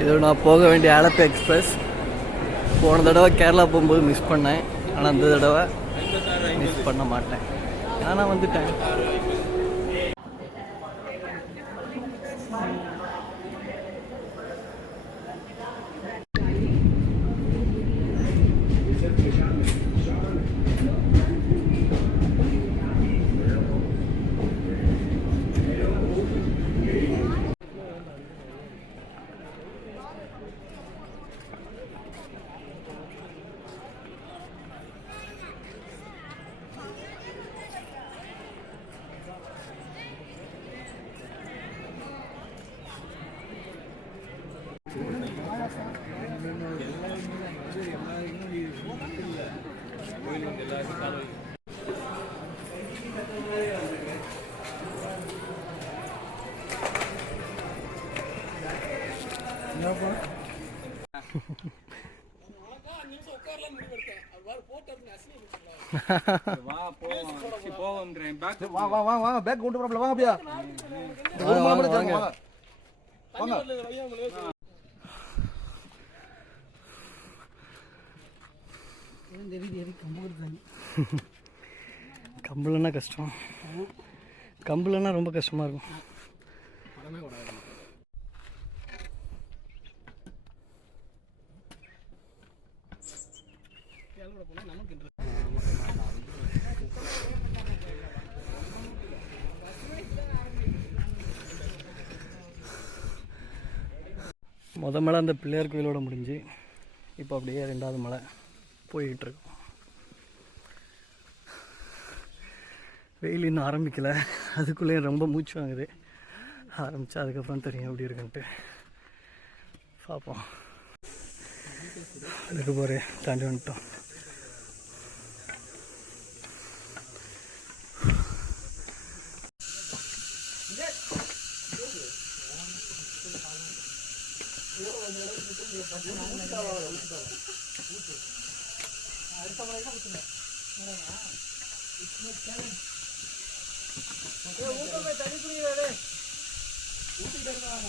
இது நான் போக வேண்டிய ஆலப்பி எக்ஸ்பிரஸ். போன தடவை கேரளா போகும்போது மிஸ் பண்ணேன். ஆனால் அந்த தடவை மிஸ் பண்ண மாட்டேன். ஆனால் வந்துட்டேன். வா போவோம் பேக் வா வா வா பேக் கொண்டு போறப்பல வா அப்படியா ஒரு வாங்க. வாங்க கம்பளன்னா கஷ்டம். கம்பளன்னா ரொம்ப கஷ்டமாக இருக்கும். முத மலை அந்த பிள்ளையார் கோயிலோட முடிஞ்சு இப்போ அப்படியே ரெண்டாவது மலை போய்கிட்டு இருக்கோம் வெயில் இன்னும் ஆரம்பிக்கல. அதுக்குள்ளேயும் ரொம்ப மூச்சு வாங்குது. ஆரம்பித்தா அதுக்கப்புறம் தெரியும் எப்படி இருக்குன்ட்டு. பார்ப்போம் அதுக்கு போகிறேன் தாண்டி வந்துட்டோம். ஊக்கம் தண்ணி குடிக்கிறாடே ஊற்றிக்கிட்டு இருக்காங்க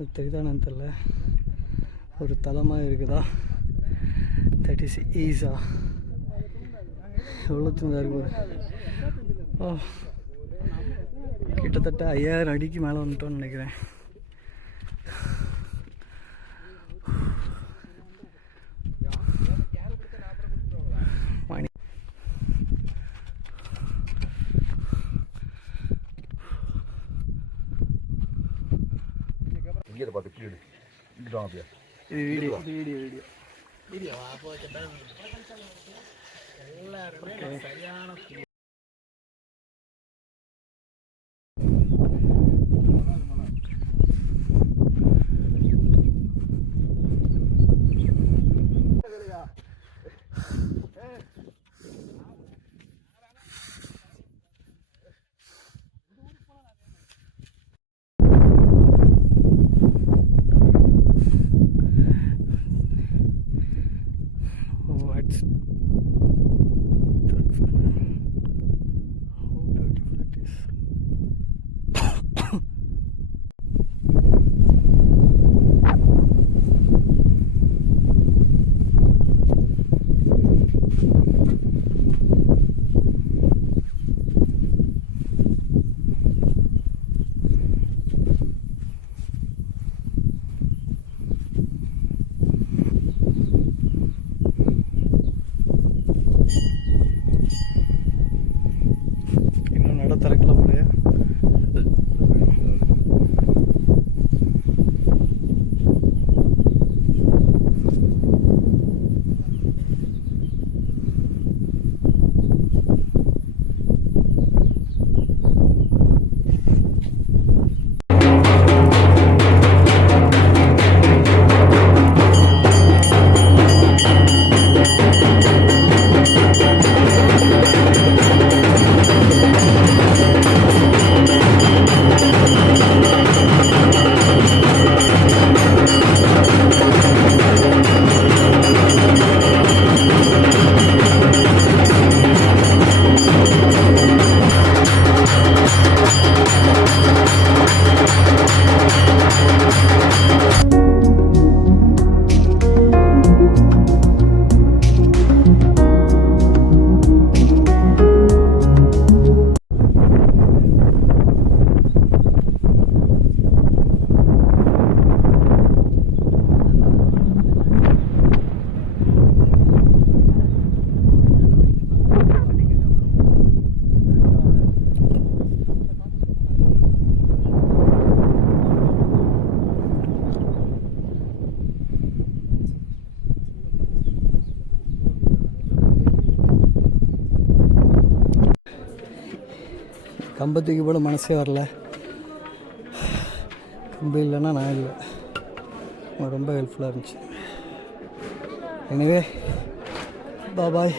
அது தெரியுதானு தெரில ஒரு தளமாக இருக்குதா? தட் இஸ் ஈஸா எவ்வளோ தூரம் இருக்கு ஓ. கிட்டத்தட்ட ஐயாயிரம் அடிக்கு மேலே வந்துட்டோம்னு நினைக்கிறேன். എടുത്തിട്ട് വാപ്പിയ ഇത് വീഡിയോ വീഡിയോ വീഡിയോ വീഡിയോ അപ്പോൾ എല്ലാവരും तरह किलो है। கம்பத்துக்கு தூக்கி மனசே வரல. கம்பு இல்லைன்னா நான் இல்லை. ரொம்ப ஹெல்ப்ஃபுல்லாக இருந்துச்சு. எனவே பாய்